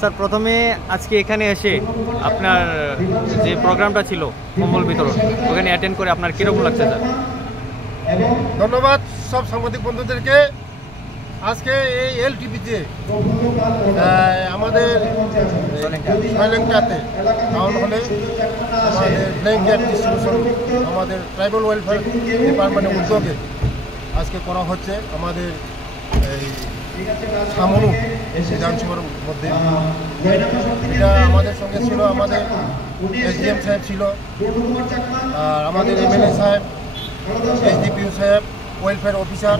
Sir, প্রথমে আজকে এখানে এসে আপনার যে প্রোগ্রামটা ছিল কম্বল বিতরণ, ওখানে অ্যাটেন্ড করে আপনার কীরকম লাগছে স্যার? ধন্যবাদ সব সাংবাদিক বন্ধুদেরকে। আজকে এই এলটিভিতে আমাদের সয়লেংটাতে টাউন হলে আমাদের ব্ল্যাঙ্কেট ডিস্ট্রিবিউশন আমাদের ট্রাইবাল ওয়েলফেয়ার ডিপার্টমেন্টের উদ্যোগে আজকে করা হচ্ছে আমাদের এই সামনু বিধানসভার মধ্যে। এটা আমাদের সঙ্গে ছিল আমাদের এসডিএম সাহেব ছিল, আর আমাদের এমএলএ সাহেব, এসডিপিও সাহেব, ওয়েলফেয়ার অফিসার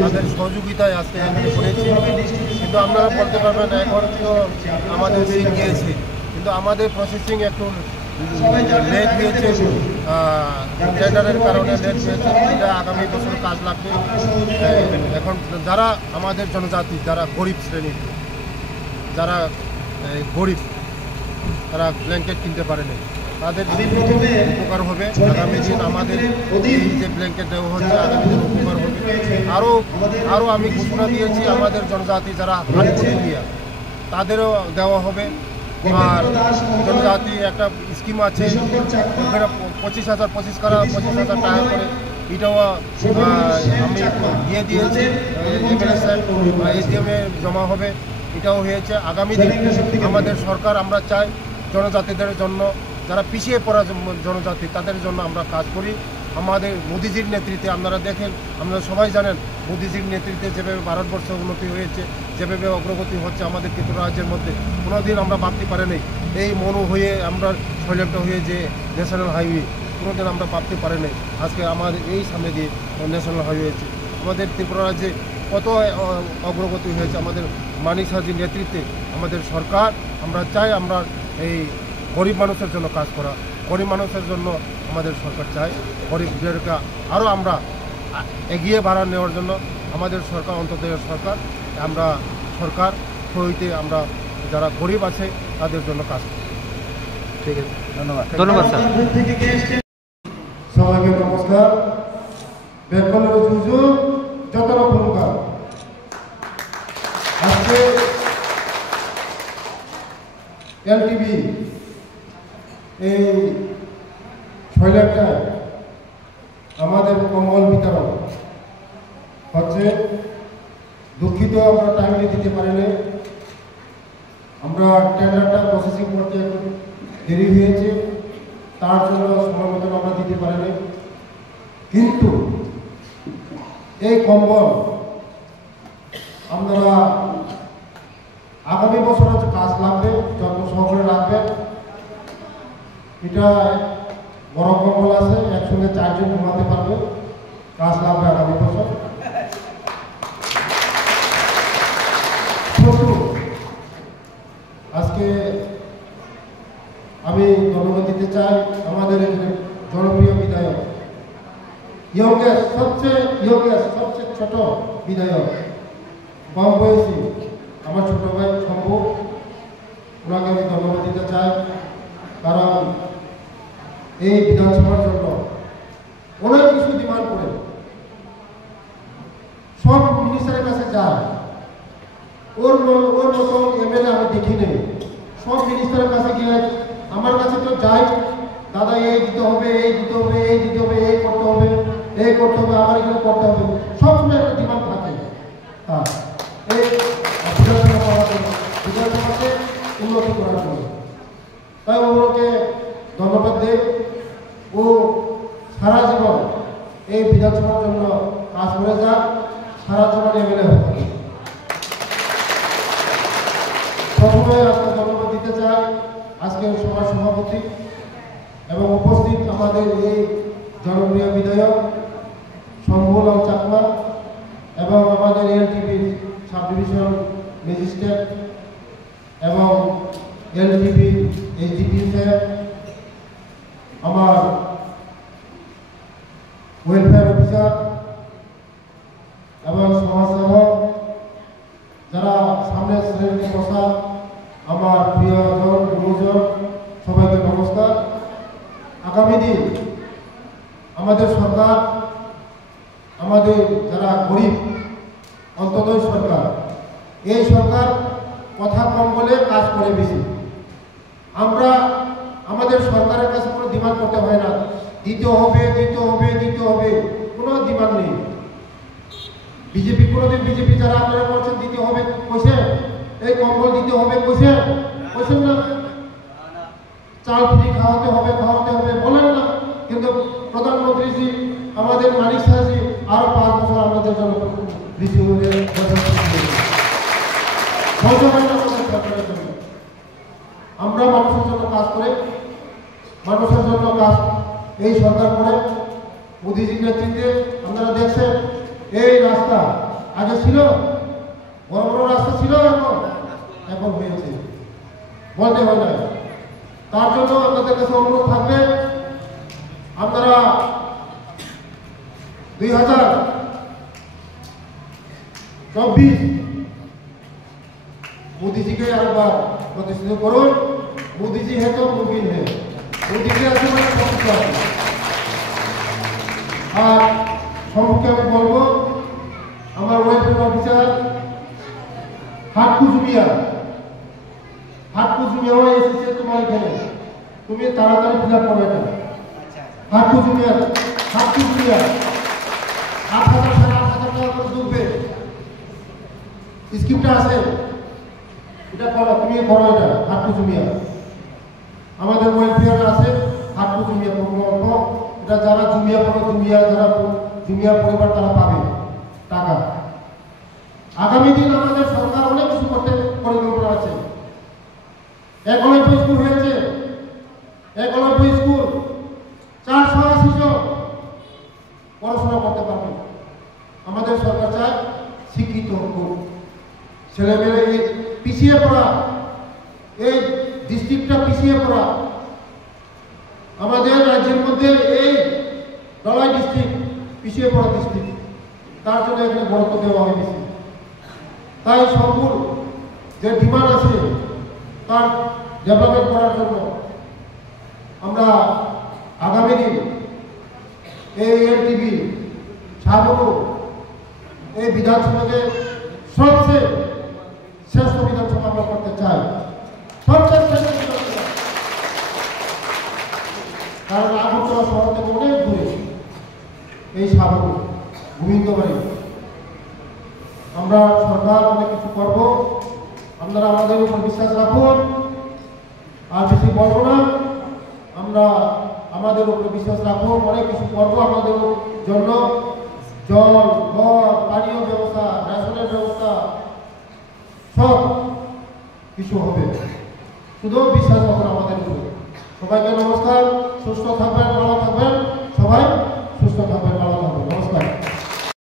তাদের সহযোগিতায় আজকে এখানে করেছি। কিন্তু আপনারা বলতে পারবেন এখন তো আমাদের সিট গিয়েছে, কিন্তু আমাদের প্রসেসিং একটু লেট হয়েছে, টেন্ডারের কারণে লেট হয়েছে। এটা আগামী বছর কাজ লাগবে। এখন যারা আমাদের জনজাতি, যারা গরিব শ্রেণীর, যারা গরিব, তারা ব্ল্যাঙ্কেট কিনতে পারেনি, তাদের উপকার হবে। আগামী দিন আমাদের এই যে ব্ল্যাঙ্কেট দেওয়া হচ্ছে, আগামী দিন উপকার হবে। আরও আমি ঘোষণা দিয়েছি আমাদের জনজাতি যারা হাটপুরিয়া, তাদেরও দেওয়া হবে। আর জনজাতি একটা স্কিম আছে, ওখানে 25,000 টাকা করে, এটাও আমি দিয়ে দিয়েছি। এমএলএ সাহেব এসডিএমে জমা হবে, এটাও হয়েছে। আগামী দিন আমাদের সরকার, আমরা চাই জনজাতিদের জন্য, যারা পিছিয়ে পড়া জনজাতি, তাদের জন্য আমরা কাজ করি। আমাদের মোদিজির নেতৃত্বে, আপনারা দেখেন, আপনারা সবাই জানেন মোদিজির নেতৃত্বে যেভাবে ভারতবর্ষ উন্নতি হয়েছে, যেভাবে অগ্রগতি হচ্ছে আমাদের ত্রিপুরা রাজ্যের মধ্যে, কোনোদিন আমরা ভাবতে পারিনি এই মনু হয়ে আমরা শৈলেকটা হয়ে যে ন্যাশনাল হাইওয়ে, কোনোদিন আমরা ভাবতে পারিনি। আজকে আমাদের এই সামনে দিয়ে ন্যাশনাল হাইওয়ে হয়েছে। আমাদের ত্রিপুরা রাজ্যে কত অগ্রগতি হয়েছে আমাদের মানিক সাহাজির নেতৃত্বে আমাদের সরকার। আমরা চাই আমরা এই গরিব মানুষের জন্য কাজ করা, গরিব মানুষের জন্য আমাদের সরকার চাই। গরিবদেরকে আরও আমরা এগিয়ে বাড়া নেওয়ার জন্য আমাদের সরকার, অন্তর্বর্তী সরকার, আমরা সরকার হইতে আমরা যারা গরিব আছে তাদের জন্য কাজ করি। ঠিক আছে, ধন্যবাদ। ধন্যবাদ স্যার। সবাইকে নমস্কার। বেঙ্গলের সুযোগ যত রকম আজকে এলটিভি এই শৈলাটায় আমাদের কম্বল বিতরণ হচ্ছে। দুঃখিত আমরা টাইমলি দিতে পারিনি, আমরা টেন্ডারটা প্রসেসিং করতে একটু দেরি হয়েছে, তার জন্য সময় মতন আমরা দিতে পারিনি। কিন্তু এই কম্বল আমরা আগামী বছর হচ্ছে কাজ লাগবে, যত্ন সহকারে রাখবেন। এটা বড় কম্বল আছে, একসঙ্গে 4 জন ঘুমাতে পারবে, কাজ লাগবে আগামী বছর। আজকে আমি ধন্যবাদ দিতে চাই আমাদের জনপ্রিয় বিধায়ক, সবচেয়ে ছোট বিধায়ক, কম বয়সী আমার ছোট ভাই শম্ভু, ওনাকে আমি ধন্যবাদ দিতে চাই। কারণ এই বিধানসভার জন্য অনেক কিছু ডিমান্ড করে সব মিনিস্টারের কাছে যায়, ওর মতো এমএলএ আমি দেখিনি। সব মিনিস্টারের কাছে গিয়ে আমার কাছে তো যাই, দাদা এই দিতে হবে, এই দিতে হবে, এই দিতে হবে, এই করতে হবে, এই করতে হবে, আমার এগুলো করতে হবে, সবসময় একটা ডিমান্ড থাকে। হ্যাঁ, এই বিধানসভাকে উন্নতি করার জন্য তাই ওকে ধন্যবাদ দেয়। ও সারা জীবন এই বিধানসভার জন্য কাজ করে যাক, সারা জীবন এমএলএ হতে পারে। প্রথমে আজকে ধন্যবাদ দিতে চাই আজকের সভার সভাপতি এবং উপস্থিত আমাদের এই জনপ্রিয় বিধায়ক শম্ভুলাল চাকমা এবং আমাদের এলটিভি সাব ডিভিশন ম্যাজিস্ট্রেট এবং এলটিভি এসডিপি স্যার, আমার ওয়েলফেয়ার অফিসার এবং সমাজসেবক, যারা সামনের শ্রেণীতে বসা আমার প্রিয়জন গুরুজন, সবাইকে নমস্কার। আগামী দিন আমাদের সরকার, আমাদের যারা গরিব অন্তদয় সরকার, এই সরকার করে বেশি। আমরা আমাদের সরকারের কাছে কোনো ডিমান্ড করতে হয় না, দিতে হবে দিতে হবে দিতে হবে, কোনো ডিমান্ড নেই। বিজেপি কোনোদিন বিজেপি যারা আপনারা করছেন দিতে হবে কইছে, এই কম্বল দিতে হবে কইছে, কইছেন না? চাল ফ্রি খাওয়াতে হবে বলেন না? কিন্তু প্রধানমন্ত্রীজি আমাদের মানিক শাহজি আরো 5 বছর আমাদের জন্য আমরা মানুষের জন্য কাজ করে, মানুষের জন্য কাজ এই সরকার করে। মোদীজির নেতৃত্বে আপনারা দেখছেন এই রাস্তা আগে ছিল, বড় বড় রাস্তা ছিল, এখন হয়েছে, বলতে হয় না। তার জন্য আপনাদের কাছে অনুরোধ থাকবে, আপনারা 2024 মোদীজিকে একবার প্রতিষ্ঠিত করুন। মোদীজি है तो मुमकिन है, মোদীজি আছে মানে সব কিছু আছে। আর সম্মুখে আমি বলবো আমার ওয়েলফেয়ার অফিসার হাটকু জুমিয়া এসেছে তোমার এখানে, তুমি তাড়াতাড়ি ফিল আপ করবে না। হাটকু জুমিয়া 8,000 সাড়ে 8,000 টাকা করে ডুববে, স্কিমটা আছে, এটা করো, তুমি করো এটা। হাটকু জুমিয়া আমাদের ওয়েলফেয়ার আছে, হাটকু জুমিয়া প্রকল্প, এটা যারা জুমিয়া যারা জুমিয়া পরিবার তারা পাবে টাকা। আগামী দিন আমাদের সরকার অনেক কিছু করতে পরিকল্পনা আছে। একলব্য স্কুল হয়েছে, একলব্য স্কুল 480 জন পড়াশোনা করতে পারবে। আমাদের সরকার চায় শিক্ষিত হোক ছেলেমেয়ে। এই পিছিয়ে পড়া, এই ডিস্ট্রিক্টটা পিছিয়ে পড়া, আমাদের রাজ্যের মধ্যে এই ধলাই ডিস্ট্রিক্ট পিছিয়ে পড়া ডিস্ট্রিক্ট, তার জন্য এখানে গুরুত্ব দেওয়া হয় বেশি। তাই সবগুলো যে ডিমান্ড আছে তার ডেভেলপমেন্ট করার জন্য আমরা আগামী দিন এই এলটিভি সাবরু এই বিধানসভাকে সবচেয়ে শ্রেষ্ঠ বিধানসভা আমরা করতে চাই, সবচেয়ে শ্রেষ্ঠ বিধানসভা। কারণ আগরতলা শহর থেকে অনেক দূরে এই সাবরু গোবিন্দবাড়ি। আমরা সরকার অনেক কিছু করব, আপনারা আমাদের উপর বিশ্বাস রাখুন। আর বেশি বলবো না, আমরা আমাদের উপর বিশ্বাস রাখুন, অনেক কিছু করবো আমাদের জন্য। জল, ঘর, পানীয় ব্যবস্থা, রেশনের ব্যবস্থা সব কিছু হবে, শুধু বিশ্বাস রাখুন আমাদের উপরে। সবাইকে নমস্কার, সুস্থ থাকবেন, ভালো থাকবেন, সবাই সুস্থ থাকবেন।